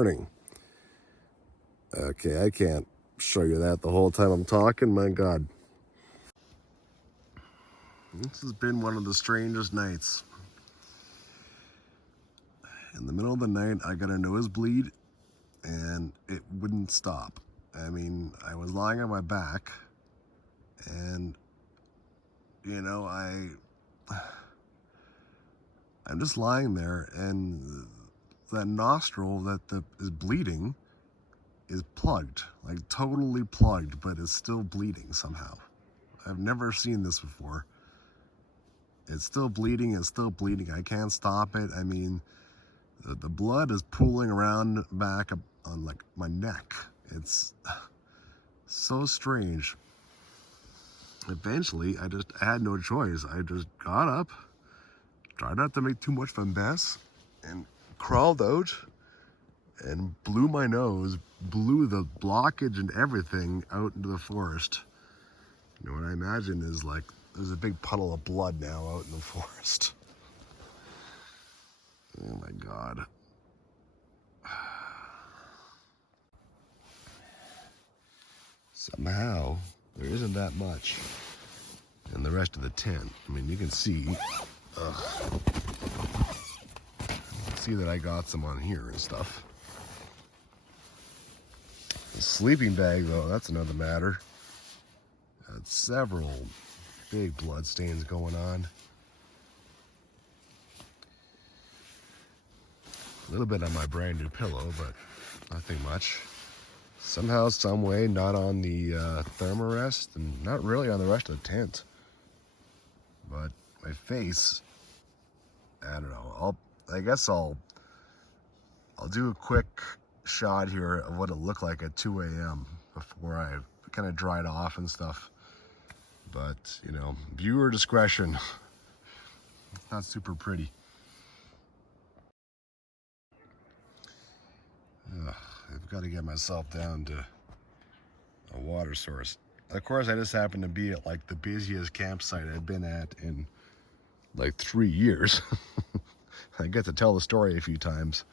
morning. Okay, I can't show you that the whole time I'm talking, my God. This has been one of the strangest nights. In the middle of the night, I got a nosebleed and it wouldn't stop. I mean, I was lying on my back and, you know, I'm just lying there, and that nostril that is bleeding is plugged, like totally plugged, but it's still bleeding somehow. I've never seen this before. It's still bleeding, it's still bleeding. I can't stop it. I mean, the blood is pooling around back up on like my neck. It's so strange. Eventually, I had no choice. I just got up, tried not to make too much of a mess, and crawled out and blew my nose, blew the blockage and everything out into the forest. You know, what I imagine is like, there's a big puddle of blood now out in the forest. Oh my God. Somehow, there isn't that much in the rest of the tent. I mean, you can see, see that I got some on here and stuff. The sleeping bag, though, that's another matter. Had several big blood stains going on. A little bit on my brand new pillow, but nothing much. Somehow, some way, not on the thermarest and not really on the rest of the tent. But my face, I don't know. I guess I'll do a quick shot here of what it looked like at 2 a.m. before I kind of dried off and stuff. But, you know, viewer discretion. Not super pretty. I've got to get myself down to a water source. Of course, I just happened to be at like the busiest campsite I've been at in like 3 years. I get to tell the story a few times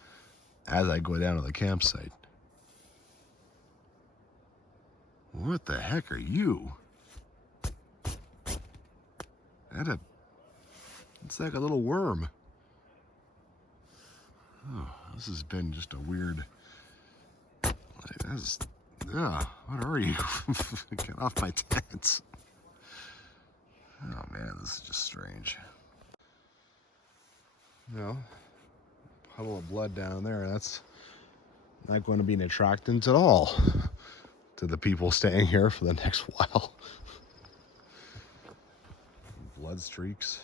as I go down to the campsite. What the heck are you? It's like a little worm. Oh, this has been just a weird, what are you? Get off my tent. Oh man, this is just strange. You know, puddle of blood down there, that's not going to be an attractant at all to the people staying here for the next while. Blood streaks.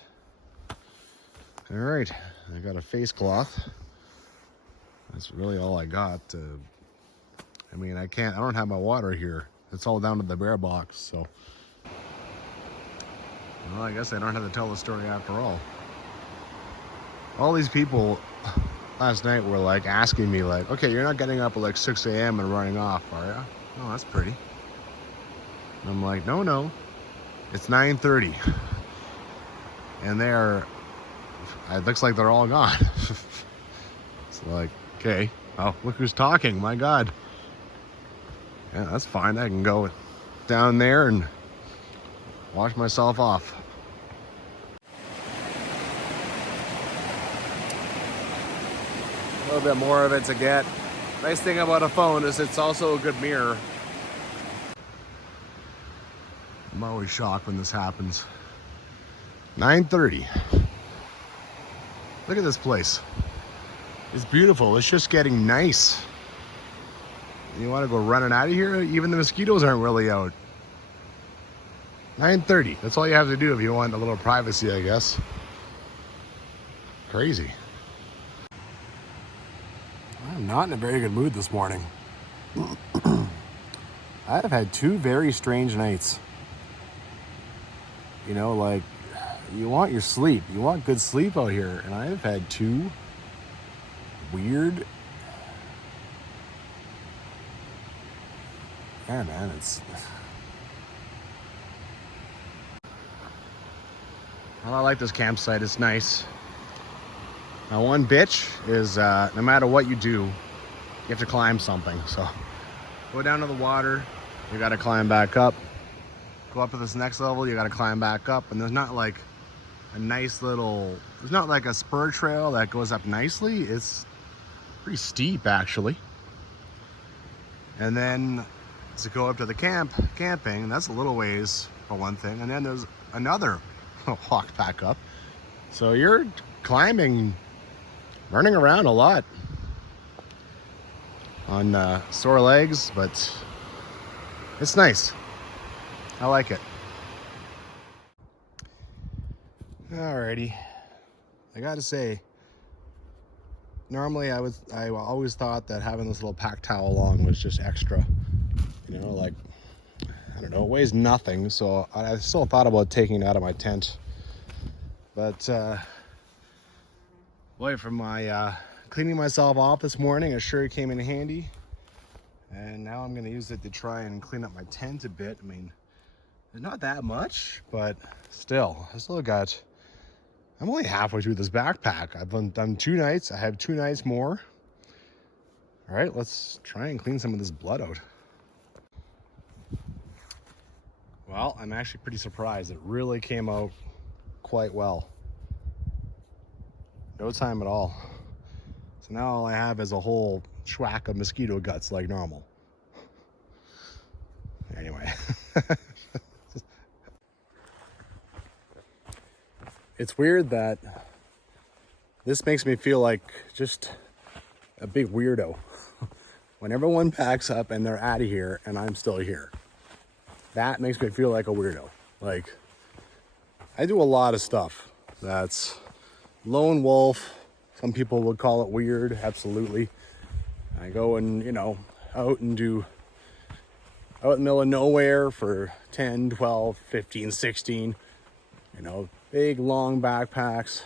All right, I got a face cloth. That's really all I got. I mean, I don't have my water here. It's all down to the bear box, so. Well, I guess I don't have to tell the story after all. All these people last night were like asking me like, okay, you're not getting up at like 6 a.m. and running off, are you? Oh, that's pretty. And I'm like, no, it's 9:30. And it looks like they're all gone. It's like, okay, oh, look who's talking, my God. Yeah, that's fine, I can go down there and wash myself off. A little bit more of it to get. Nice thing about a phone is it's also a good mirror. I'm always shocked when this happens. 9:30. Look at this place. It's beautiful. It's just getting nice. You want to go running out of here? Even the mosquitoes aren't really out. 9:30. That's all you have to do if you want a little privacy, I guess. Crazy. I'm not in a very good mood this morning. I have had 2 very strange nights. You know, like, you want your sleep. You want good sleep out here. And I have had 2 weird... Yeah, man, it's... Well, I like this campsite. It's nice. Now, one bitch is no matter what you do, you have to climb something. So go down to the water, you got to climb back up. Go up to this next level, you got to climb back up. And there's not like a nice little, there's not like a spur trail that goes up nicely. It's pretty steep actually. And then to go up to the camping, that's a little ways for one thing. And then there's another walk back up. So you're climbing, running around a lot on sore legs, but it's nice. I like it. Alrighty. I gotta say, normally I always thought that having this little pack towel along was just extra. You know, like, I don't know, it weighs nothing, so I still thought about taking it out of my tent. But, boy, from my cleaning myself off this morning, it sure came in handy. And now I'm gonna use it to try and clean up my tent a bit. I mean, there's not that much, but still, I'm only halfway through this backpack. I've done 2 nights. I have 2 nights more. All right, let's try and clean some of this blood out. Well, I'm actually pretty surprised. It really came out quite well. No time at all. So now all I have is a whole schwack of mosquito guts like normal. Anyway. It's weird that this makes me feel like just a big weirdo. When everyone packs up and they're out of here and I'm still here. That makes me feel like a weirdo. Like, I do a lot of stuff that's lone wolf. Some people would call it weird, absolutely. I go and, out in the middle of nowhere for 10, 12, 15, 16, big long backpacks.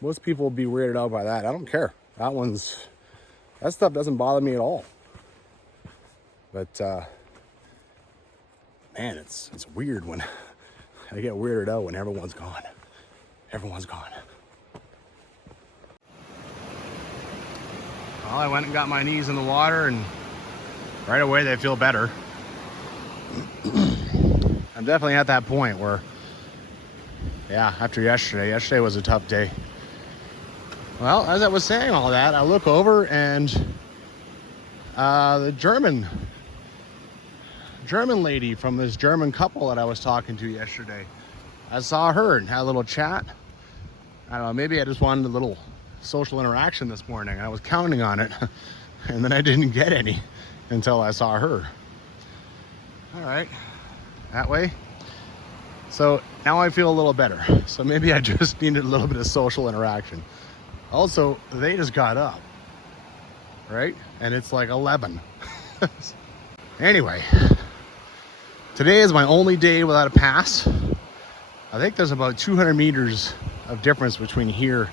Most people will be weirded out by that. I don't care. That stuff doesn't bother me at all. But, man, it's weird when I get weirded out when everyone's gone. Everyone's gone. Well, I went and got my knees in the water and right away they feel better. I'm definitely at that point where, after yesterday was a tough day. Well, as I was saying all that, I look over and the German lady from this German couple that I was talking to yesterday, I saw her and had a little chat. I don't know, maybe I just wanted a little social interaction this morning. I was counting on it and then I didn't get any until I saw her. All right, that way. So now I feel a little better. So maybe I just needed a little bit of social interaction. Also, they just got up, right? And it's like 11. Anyway, today is my only day without a pass. I think there's about 200 meters of difference between here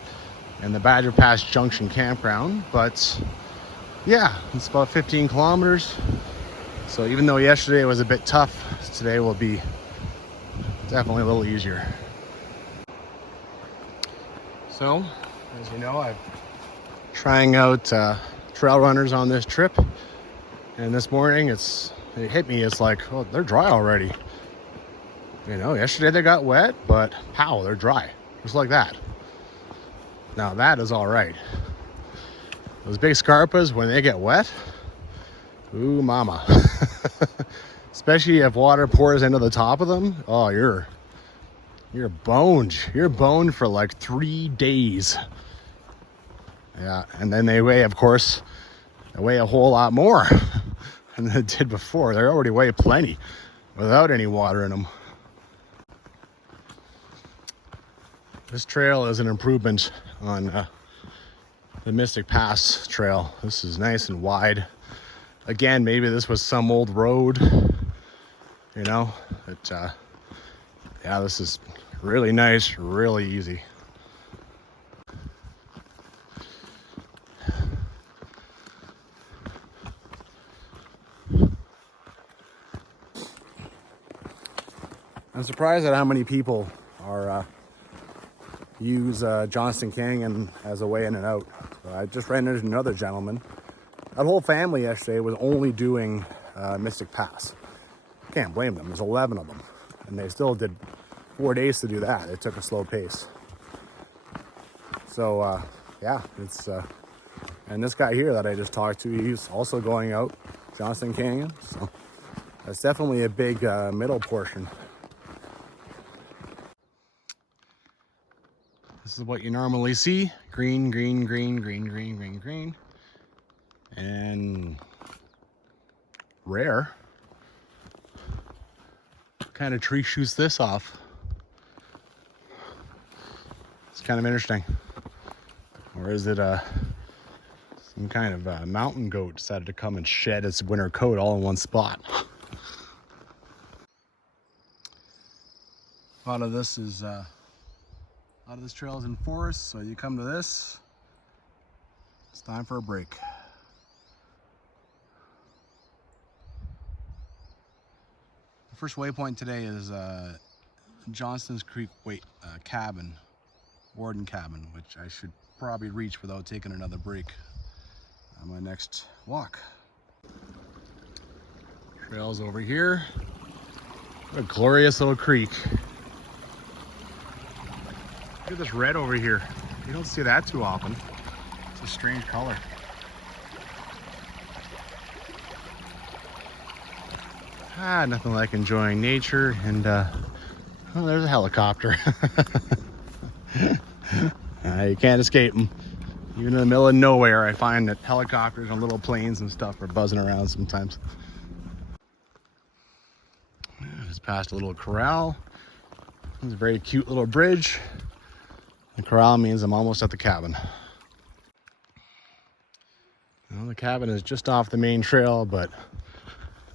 and the Badger Pass Junction campground. But yeah, it's about 15 kilometers. So even though yesterday was a bit tough, today will be definitely a little easier. So, as you know, I'm trying out trail runners on this trip. And this morning it hit me, it's like, oh, they're dry already. Yesterday they got wet, but how? They're dry. Just like that. Now that is all right. Those big scarpas, when they get wet, ooh mama. Especially if water pours into the top of them. Oh, you're boned. You're boned for like 3 days. Yeah, and then they weigh a whole lot more than they did before. They already weigh plenty without any water in them. This trail is an improvement on the Mystic Pass trail. This is nice and wide. Again, maybe this was some old road, but this is really nice, really easy. I'm surprised at how many people use Johnston Canyon as a way in and out. So I just ran into another gentleman That whole family yesterday was only doing Mystic Pass. Can't blame them. There's 11 of them. And they still did 4 days to do that. It took a slow pace. So, yeah, it's... and this guy here that I just talked to, he's also going out Johnston Canyon. So that's definitely a big middle portion. This is what you normally see. Green, green, green, green, green, green, green. And rare. What kind of tree shoots this off? It's kind of interesting. Or is it some kind of mountain goat decided to come and shed its winter coat all in one spot? A lot of this is a lot of this trail is in forest, so you come to this, it's time for a break. The first waypoint today is Johnston Creek cabin, warden cabin, which I should probably reach without taking another break on my next walk. Trails over here. What a glorious little creek. Look at this red over here. You don't see that too often. It's a strange color. Nothing like enjoying nature, and oh, there's a helicopter. You can't escape them. Even in the middle of nowhere, I find that helicopters and little planes and stuff are buzzing around sometimes. Just past a little corral. It's a very cute little bridge. The corral means I'm almost at the cabin. Well, the cabin is just off the main trail, but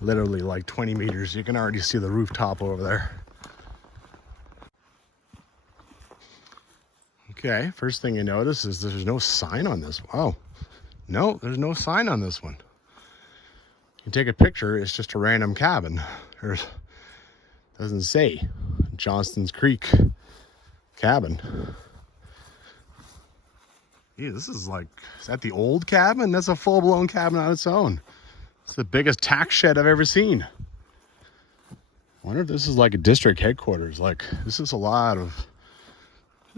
literally like 20 meters. You can already see the rooftop over there. Okay, first thing you notice is there's no sign on this. Oh, no, there's no sign on this one. You take a picture, it's just a random cabin. Doesn't say Johnston Creek cabin. Yeah, this is like, is that the old cabin? That's a full-blown cabin on its own. It's the biggest tack shed I've ever seen. I wonder if this is like a district headquarters. Like, this is a lot of,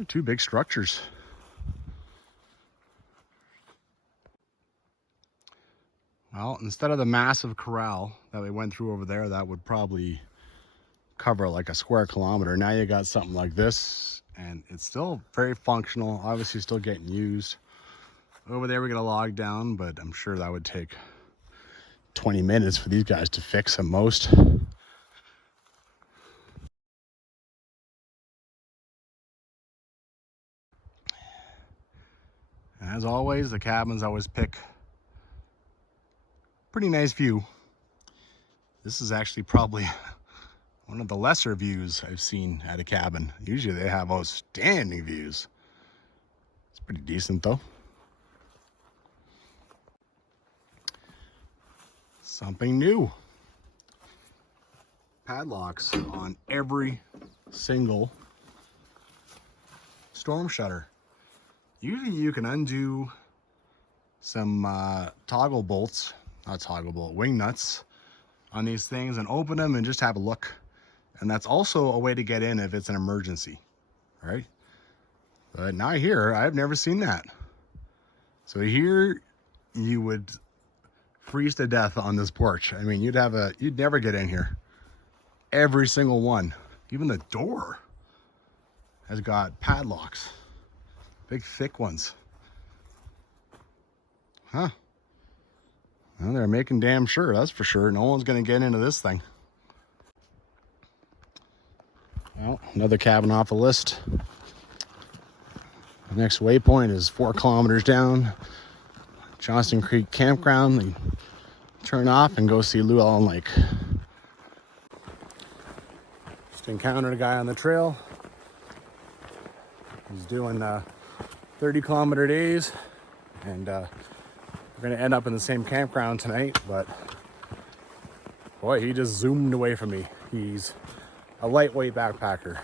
two big structures. Well, instead of the massive corral that we went through over there, that would probably cover like a square kilometer. Now you got something like this, and it's still very functional, obviously still getting used. Over there we got a log down, but I'm sure that would take 20 minutes for these guys to fix at most. And as always, the cabins always pick pretty nice view. This is actually probably one of the lesser views I've seen at a cabin. Usually they have outstanding views. It's pretty decent though. Something new. Padlocks on every single storm shutter. Usually you can undo some toggle bolts, not toggle bolt, wing nuts on these things and open them and just have a look. And that's also a way to get in if it's an emergency, right? But now here, I've never seen that. So here you would freeze to death on this porch. I mean, you'd never get in here. Every single one, even the door has got padlocks, big thick ones. Huh. Well, they're making damn sure, that's for sure. No one's gonna get into this thing. Well, another cabin off the list. The next waypoint is 4 kilometers down. Johnston Creek campground. They turn off and go see Luellen Lake. Just encountered a guy on the trail. He's doing 30-kilometer days, and we're gonna end up in the same campground tonight, but boy, he just zoomed away from me. He's a lightweight backpacker.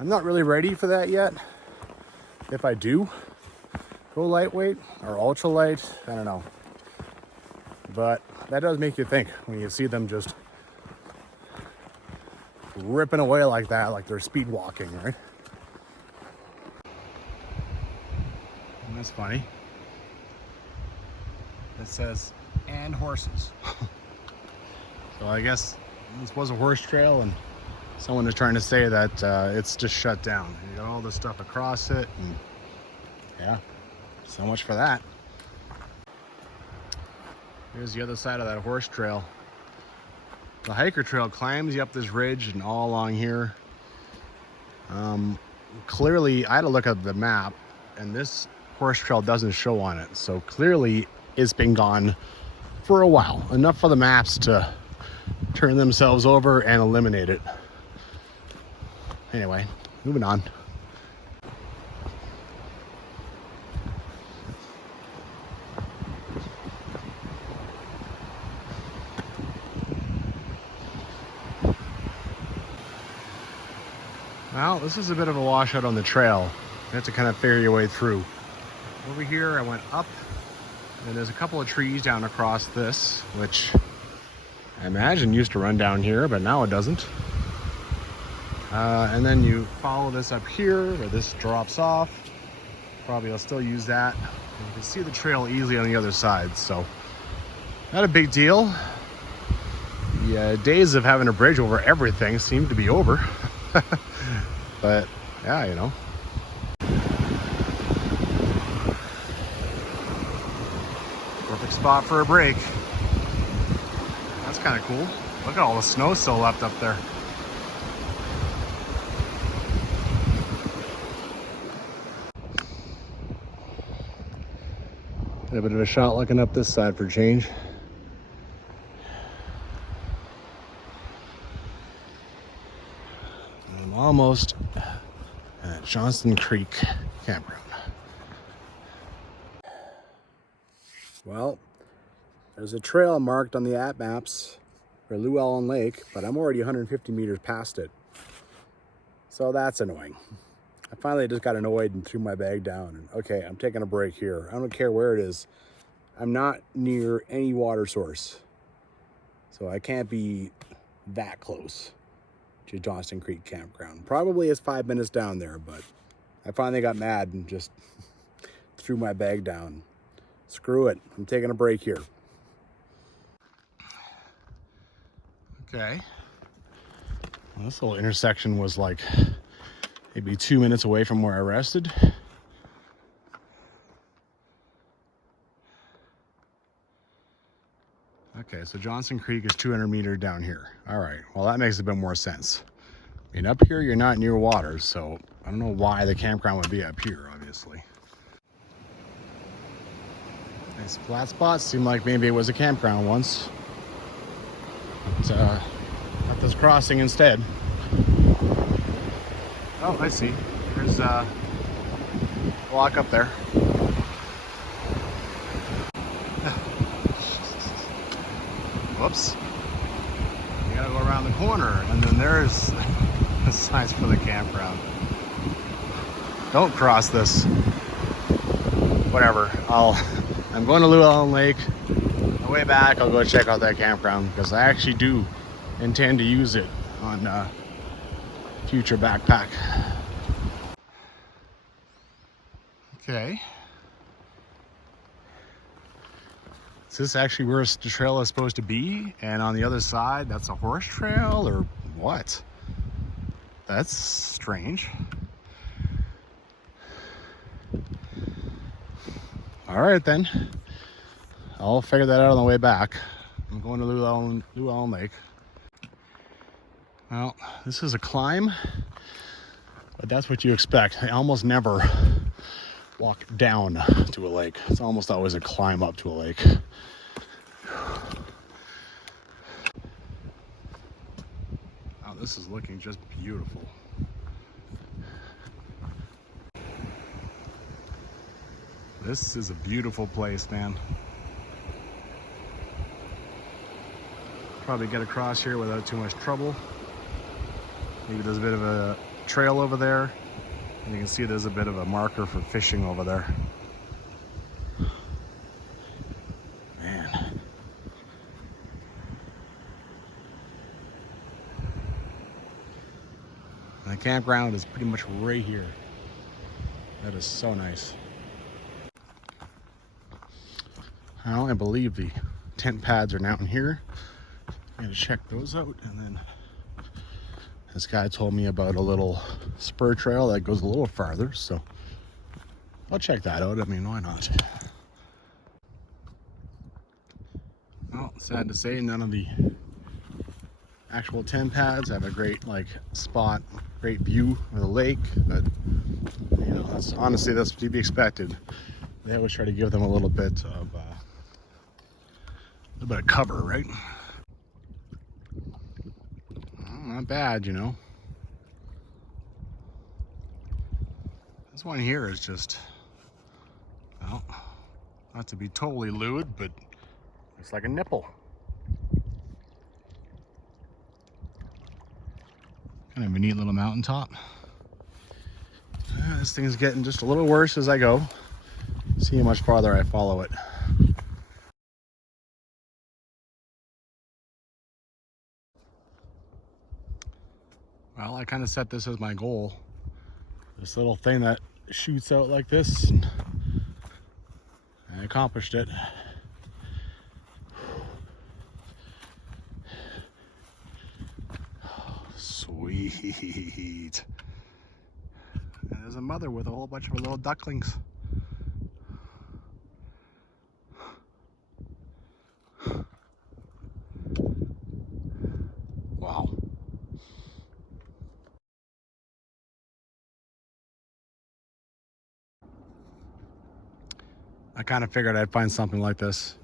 I'm not really ready for that yet. If I do, go lightweight or ultralight, I don't know. But that does make you think when you see them just ripping away like that, like they're speed walking, right? And that's funny. It says, and horses. So I guess this was a horse trail, and someone is trying to say that it's just shut down. You got all this stuff across it, and yeah, so much for that. Here's the other side of that horse trail. The hiker trail climbs you up this ridge and all along here. Clearly, I had to look at the map, and this horse trail doesn't show on it. So clearly, it's been gone for a while. Enough for the maps to turn themselves over and eliminate it. Anyway, moving on. Well, this is a bit of a washout on the trail. You have to kind of figure your way through. Over here, I went up, and there's a couple of trees down across this, which I imagine used to run down here, but now it doesn't. And then you follow this up here, where this drops off. Probably I'll still use that. And you can see the trail easily on the other side, so not a big deal. The days of having a bridge over everything seem to be over. But yeah, you know. Perfect spot for a break. That's kind of cool. Look at all the snow still left up there. Get a bit of a shot looking up this side for change. I'm almost at Johnston Creek campground. Well, there's a trail marked on the app maps for Luellen Lake, but I'm already 150 meters past it. So that's annoying. I finally just got annoyed and threw my bag down. And okay, I'm taking a break here. I don't care where it is. I'm not near any water source, so I can't be that close to Johnston Creek campground. Probably is 5 minutes down there, but I finally got mad and just threw my bag down. Screw it, I'm taking a break here. Okay. Well, this little intersection was like maybe 2 minutes away from where I rested. Okay, so Johnston Creek is 200 meters down here. All right, well that makes a bit more sense. I mean, up here you're not near water, so I don't know why the campground would be up here, obviously. Nice flat spots, seemed like maybe it was a campground once. But at this crossing instead. Oh, I see. There's a block up there. Whoops. You gotta go around the corner, and then there's the signs for the campground. Don't cross this. Whatever. I'm going to Luellen Lake. On the way back, I'll go check out that campground because I actually do intend to use it on future backpack. Okay. Is this actually where the trail is supposed to be? And on the other side, that's a horse trail or what? That's strange. All right then. I'll figure that out on the way back. I'm going to Luellen Lake. Well, this is a climb, but that's what you expect. I almost never walk down to a lake. It's almost always a climb up to a lake. Wow, this is looking just beautiful. This is a beautiful place, man. Probably get across here without too much trouble. Maybe there's a bit of a trail over there. And you can see there's a bit of a marker for fishing over there. The campground is pretty much right here. That is so nice. Well, I believe the tent pads are now in here. I'm gonna check those out, and then this guy told me about a little spur trail that goes a little farther, so I'll check that out. I mean, why not? Well, sad to say, none of the actual tent pads have a great spot, great view of the lake, but you know, that's to be expected. They always try to give them a little bit of cover, right? Well, not bad, you know. This one here is just, well, not to be totally lewd, but it's like a nipple. Kind of a neat little mountaintop. This thing's getting just a little worse as I go. See how much farther I follow it. Well, I kind of set this as my goal. This little thing that shoots out like this, and I accomplished it. Sweet. And there's a mother with a whole bunch of little ducklings. Wow. I kind of figured I'd find something like this.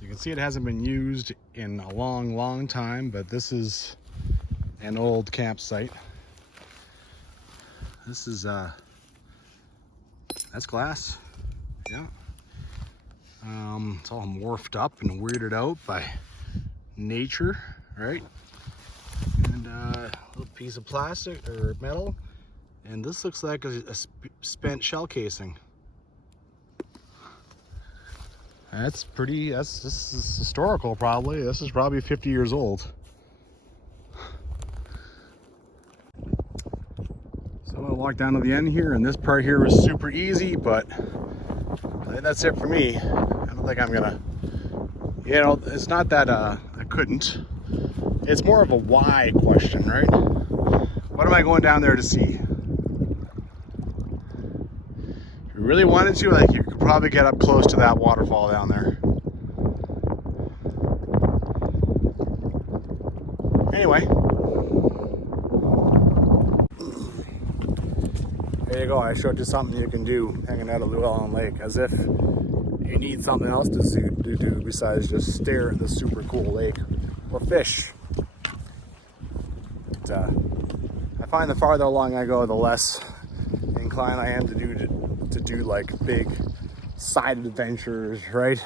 You can see it hasn't been used in a long time, but this is an old campsite. This is that's glass. Yeah. It's all morphed up and weirded out by nature, right? And a little piece of plastic or metal, and this looks like a spent shell casing. This is historical probably. This is probably 50 years old. So I'm gonna walk down to the end here, and this part here was super easy, but I think that's it for me. I don't think I'm gonna, you know, it's not that I couldn't. It's more of a why question, right? What am I going down there to see? If you really wanted to, like, you could probably get up close to that waterfall down there. Anyway, there you go. I showed you something you can do hanging out at Luellen Lake, as if you need something else to do besides just stare at this super cool lake or fish. But, I find the farther along I go, the less inclined I am to do like big side adventures, right?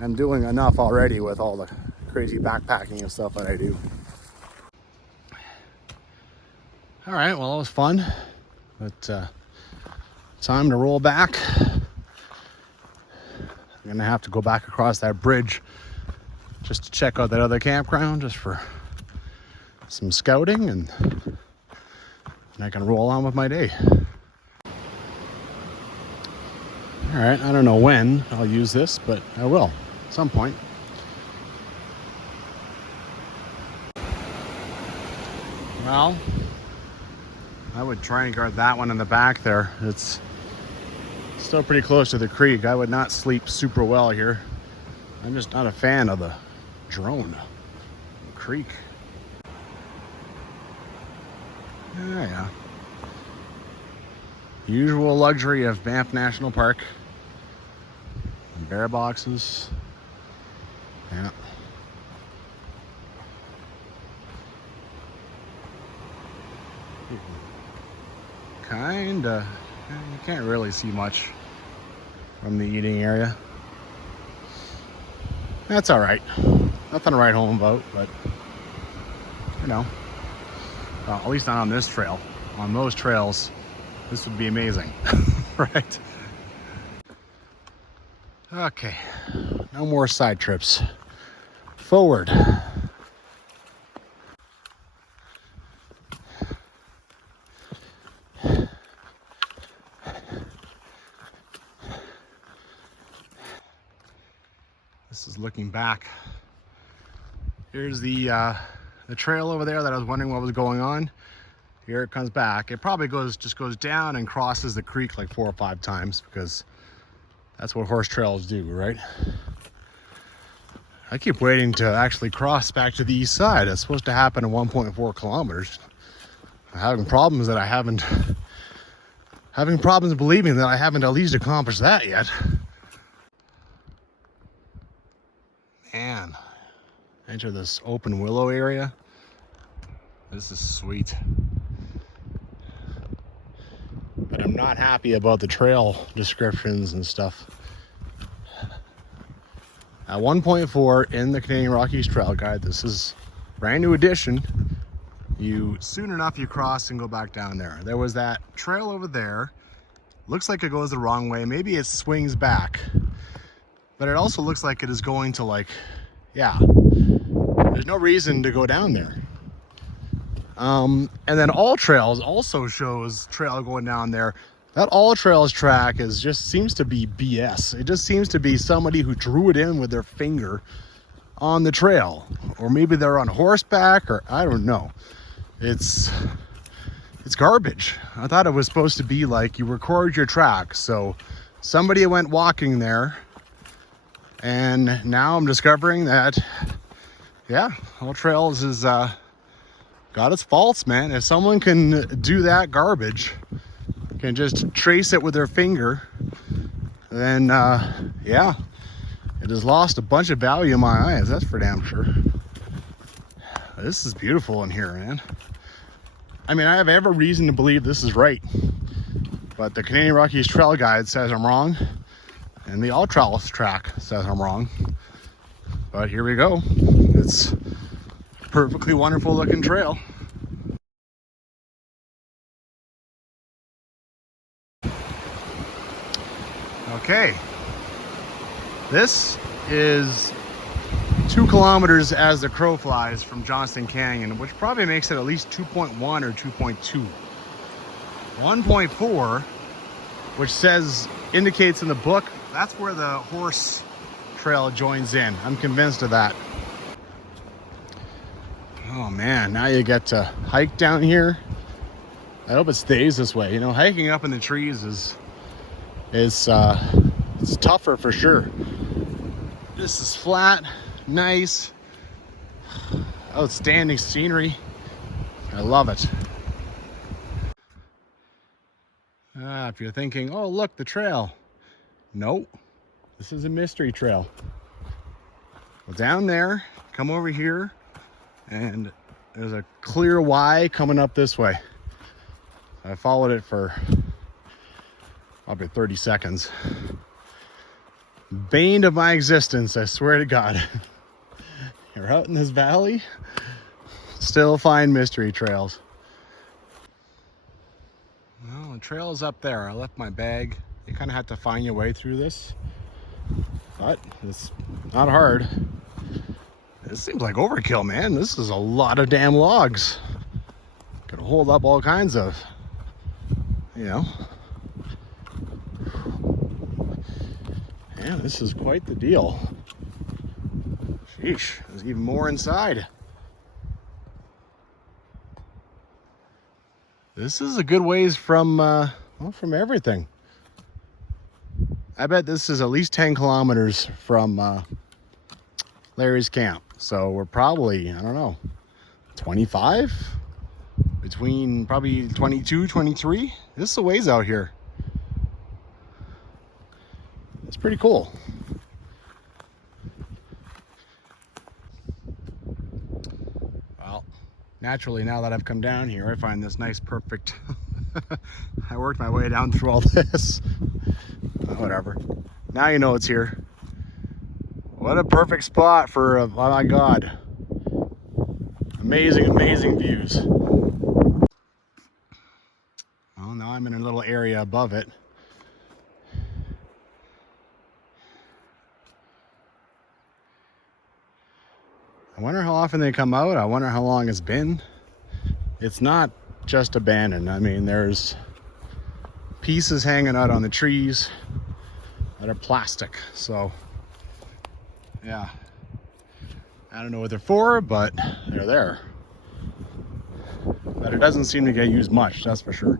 I'm doing enough already with all the crazy backpacking and stuff that I do. All right, well, that was fun, but time to roll back. I'm gonna have to go back across that bridge just to check out that other campground, just for some scouting, and I can roll on with my day. All right, I don't know when I'll use this, but I will at some point. Well, I would try and guard that one in the back there. It's still pretty close to the creek. I would not sleep super well here. I'm just not a fan of the drone. The creek. Yeah. Usual luxury of Banff National Park. And bear boxes. Yeah. Kinda. You can't really see much from the eating area. That's all right. Nothing to write home about, but you know, at least not on this trail. On those trails, this would be amazing, right? Okay, no more side trips. Forward. looking back. Here's the trail over there that I was wondering what was going on. Here it comes back. It probably just goes down and crosses the creek like 4 or 5 times, because that's what horse trails do, right? I keep waiting to actually cross back to the east side. It's supposed to happen in 1.4 kilometers. I'm having problems believing that I haven't at least accomplished that yet. Man, enter this open willow area. This is sweet. But I'm not happy about the trail descriptions and stuff. At 1.4 in the Canadian Rockies Trail Guide, this is brand new edition. Soon enough you cross and go back down there. There was that trail over there. Looks like it goes the wrong way. Maybe it swings back. But it also looks like it is going to, like, yeah. There's no reason to go down there. And then All Trails also shows trail going down there. That All Trails track seems to be BS. It just seems to be somebody who drew it in with their finger on the trail. Or maybe they're on horseback, or I don't know. It's garbage. I thought it was supposed to be like you record your track. So somebody went walking there, and now I'm discovering that, yeah, All Trails is got its faults, man. If someone can do that garbage, can just trace it with their finger, then yeah, it has lost a bunch of value in my eyes. That's for damn sure. This is beautiful in here, man. I mean, I have every reason to believe this is right, but the Canadian Rockies Trail Guide says I'm wrong, and the All Trails track says I'm wrong. But here we go. It's perfectly wonderful looking trail. Okay, this is 2 kilometers as the crow flies from Johnston Canyon, which probably makes it at least 2.1 or 2.2. 1.4, which indicates in the book, that's where the horse trail joins in. I'm convinced of that. Oh man, now you get to hike down here. I hope it stays this way. You know, hiking up in the trees is it's tougher for sure. This is flat, nice, outstanding scenery. I love it. If you're thinking, oh look, the trail. Nope, this is a mystery trail. Well, down there, come over here, and there's a clear Y coming up this way. I followed it for probably 30 seconds. Bane of my existence, I swear to God. You're out in this valley, still find mystery trails. Well, the trail is up there. I left my bag. You kind of have to find your way through this, but it's not hard. This seems like overkill, man. This is a lot of damn logs. Could hold up all kinds of, you know. Yeah, this is quite the deal. Sheesh, there's even more inside. This is a good ways from, well, from everything. I bet this is at least 10 kilometers from Larry's camp. So we're probably, I don't know, 25? Between probably 22, 23? This is a ways out here. It's pretty cool. Well, naturally, now that I've come down here, I find this nice, perfect. I worked my way down through all this. Whatever. Now you know it's here. What a perfect spot for, oh my God. Amazing, amazing views. Well, now I'm in a little area above it. I wonder how often they come out. I wonder how long it's been. It's not just abandoned. I mean, there's pieces hanging out on the trees that are plastic. So Yeah. I don't know what they're for, but they're there. But it doesn't seem to get used much, that's for sure.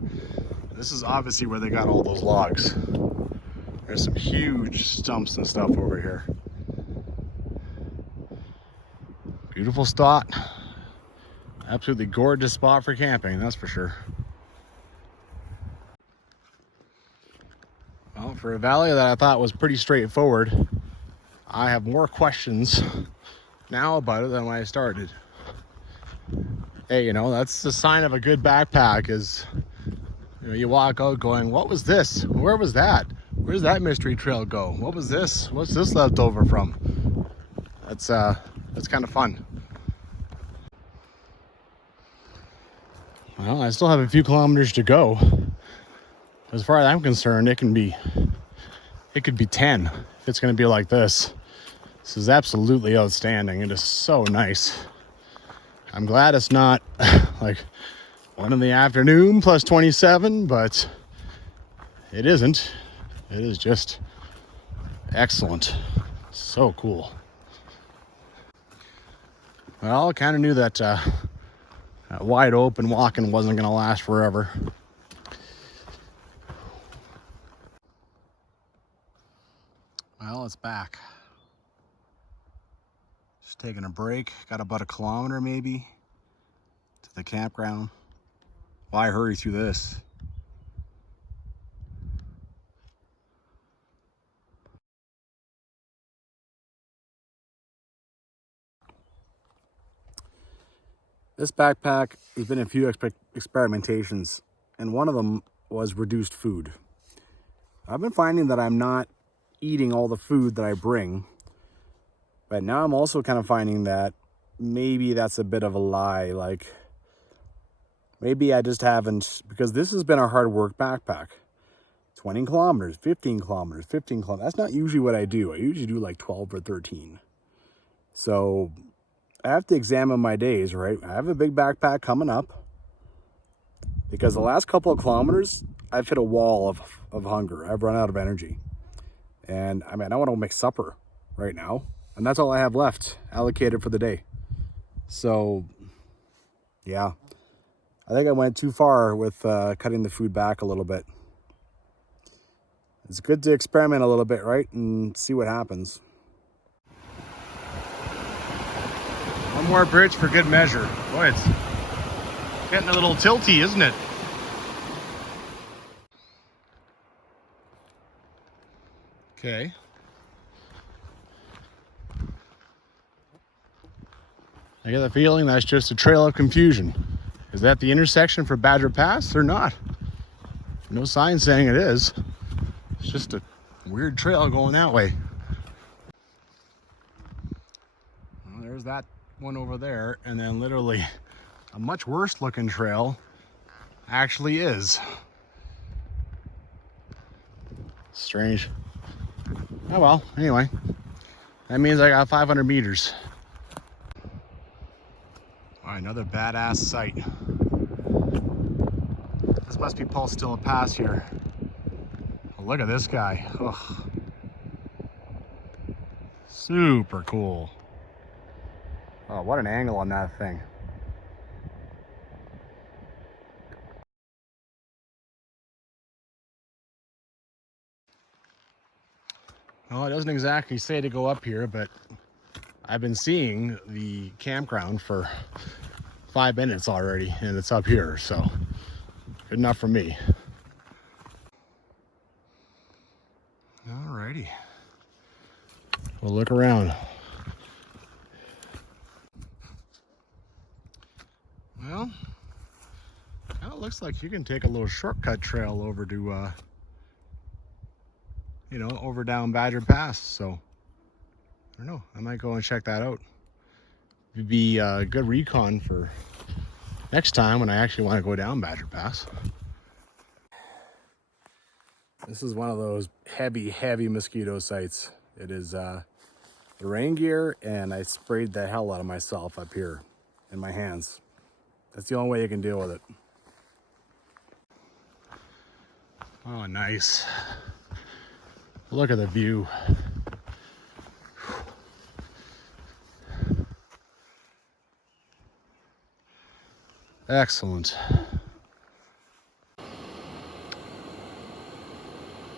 This is obviously where they got all those logs. There's some huge stumps and stuff over here. Beautiful spot. Absolutely gorgeous spot for camping, that's for sure. Well, for a valley that I thought was pretty straightforward, I have more questions now about it than when I started. Hey, you know, that's the sign of a good backpack is, you know, you walk out going, what was this? Where was that? Where's that mystery trail go? What was this? What's this left over from? That's kind of fun. Well, I still have a few kilometers to go. As far as I'm concerned, it could be 10 if it's going to be like this. This is absolutely outstanding. It is so nice. I'm glad it's not like 1 in the afternoon plus 27, but it isn't. It is just excellent. So cool. Well, I kind of knew that wide open walking wasn't going to last forever. Well, it's back. Just taking a break. Got about a kilometer maybe to the campground. Why hurry through this? This backpack has been a few experimentations, and one of them was reduced food. I've been finding that I'm not eating all the food that I bring, but now I'm also kind of finding that maybe that's a bit of a lie. Like, maybe I just haven't, because this has been a hard work backpack. 20 kilometers, 15 kilometers, 15 kilometers. That's not usually what I do. I usually do like 12 or 13. So I have to examine my days, right? I have a big backpack coming up because the last couple of kilometers, I've hit a wall of hunger. I've run out of energy. And I mean, I want to make supper right now. And that's all I have left allocated for the day. So, yeah. I think I went too far with cutting the food back a little bit. It's good to experiment a little bit, right? And see what happens. One more bridge for good measure. Boy, it's getting a little tilty, isn't it? Okay. I get the feeling that's just a trail of confusion. Is that the intersection for Badger Pass or not? No sign saying it is. It's just a weird trail going that way. Well, there's that one over there, and then literally a much worse looking trail actually is. Strange. Oh well, anyway. That means I got 500 meters. All right, another badass site. This must be Pulse-Stilla Pass here. Oh, look at this guy. Ugh. Super cool. Oh, what an angle on that thing. Well, it doesn't exactly say to go up here, but I've been seeing the campground for 5 minutes already, and it's up here, so good enough for me. Alrighty. We'll look around. Well, kind of looks like you can take a little shortcut trail over to, you know, over down Badger Pass. So, I don't know. I might go and check that out. It'd be a good recon for next time when I actually want to go down Badger Pass. This is one of those heavy mosquito sites. It is the rain gear, and I sprayed the hell out of myself up here in my hands. That's the only way you can deal with it. Oh, nice. Look at the view. Excellent.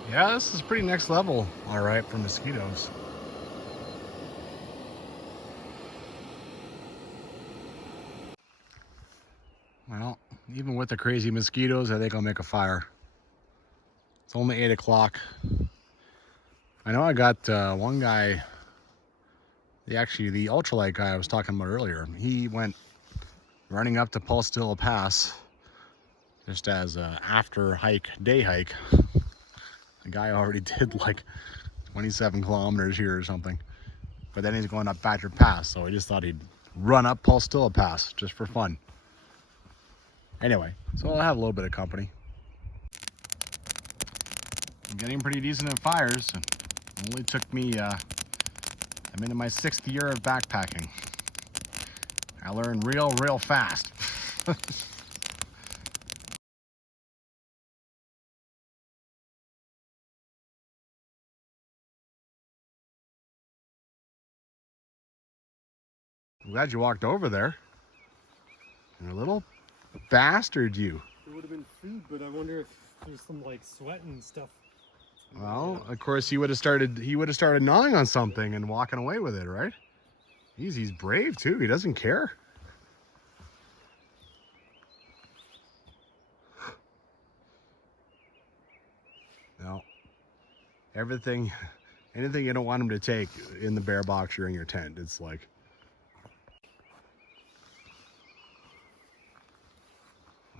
Yeah, this is pretty next level, all right, for mosquitoes. Well, even with the crazy mosquitoes, I think I'll make a fire. It's only 8 o'clock. I know I got one guy, the ultralight guy I was talking about earlier. He went running up to Porcupine Pass just as a after hike, day hike. The guy already did like 27 kilometers here or something. But then he's going up Badger Pass, so I just thought he'd run up Porcupine Pass just for fun. Anyway, so I'll have a little bit of company. I'm getting pretty decent at fires. It only took me, I'm into my 6th year of backpacking. I learned real fast. I'm glad you walked over there. You're a little bastard, you. It would have been food, but I wonder if there's some like sweat and stuff. Well, of course he would have started gnawing on something and walking away with it, right? He's brave too. He doesn't care. No. Anything you don't want him to take in the bear box or in your tent. It's like,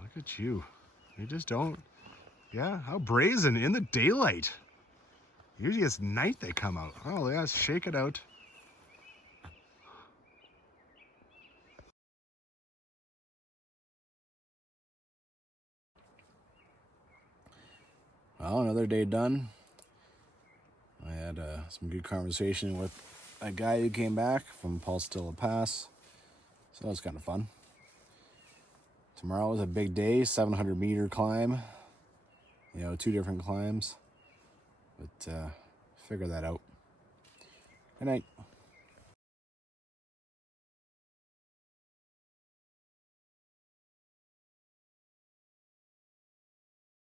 look at you. You just don't. Yeah, how brazen in the daylight. Usually it's night they come out. Oh yeah, shake it out. Well, another day done. I had some good conversation with a guy who came back from Porcupine Pass. So that was kind of fun. Tomorrow is a big day, 700-meter climb. You know, 2 different climbs. But figure that out. Good night.